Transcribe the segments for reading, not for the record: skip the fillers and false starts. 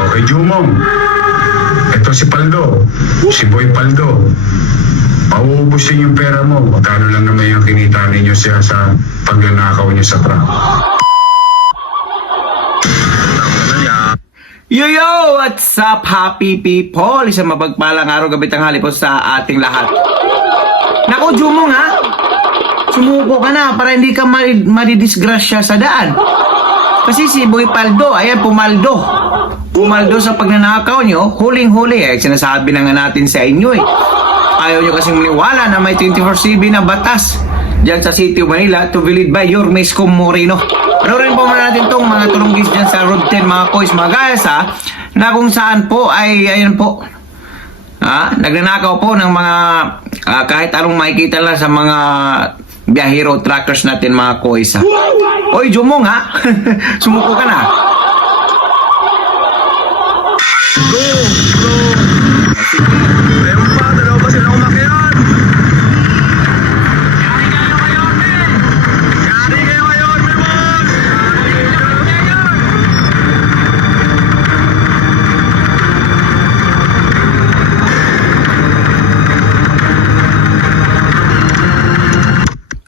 Okay, Jumong. Ito si Paldo. Si Boy Paldo. Mauubos din yung pera mo. Magkano lang naman yung kinita ninyo siya sa pagnanakaw niyo sa prank. Yo! What's up, happy people? Isang mapagpalang araw, gabi, tanghali po sa ating lahat. Naku, Jumong ha? Sumuko ka na para hindi ka madidisgrasya sa daan. Kasi si Boy Paldo, ayan, pumaldo. Pumaldo sa pagnanakaw nyo, huling-huli. Sinasabi na nga natin sa inyo eh. Ayaw nyo kasing maniwala na may 24/7 na batas dyan sa City of Manila to be led by your Miss Moreno. Panoorin po muna natin itong mga tulunggis dyan sa Road 10, mga kois, mga guys ha, na kung saan po ay, ayun po, nagnanakaw po ng mga kahit anong makikita lang sa mga biyahero trackers natin, mga kois ha. Oy, Jumong ha, sumuko ka na. Go! Go! Ayun pa, dalawa pa silang umakyat. Yari kayo ngayon, Memon!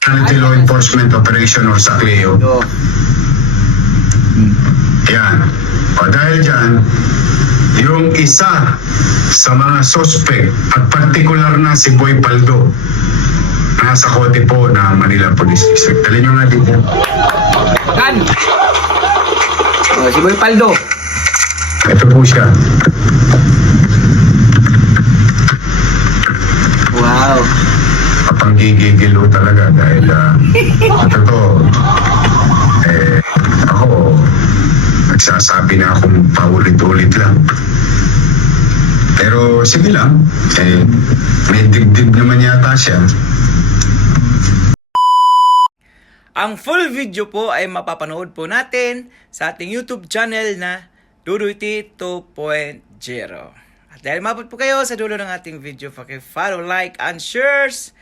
Anti-law enforcement operation or SACLEO. Yan. O dahil dyan, yung isa sa mga suspect at partikular na si Boy Paldo nasa kote po na Manila Police District. Dali nyo nga dito. Kan? Si Boy Paldo. Ito po siya. Wow. Kapanggigigilo talaga dahil ito to, ako nagsasabi na akong paulit-ulit lang. Pero sige lang, may dibdib naman yata siya. Ang full video po ay mapapanood po natin sa ating YouTube channel na Duduiti 2.0. At dahil mabot po kayo sa dulo ng ating video, paki-follow, like, and shares.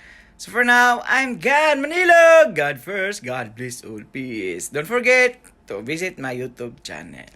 So for now, I'm God Manila. God first, God bless all, peace. Don't forget to visit my YouTube channel.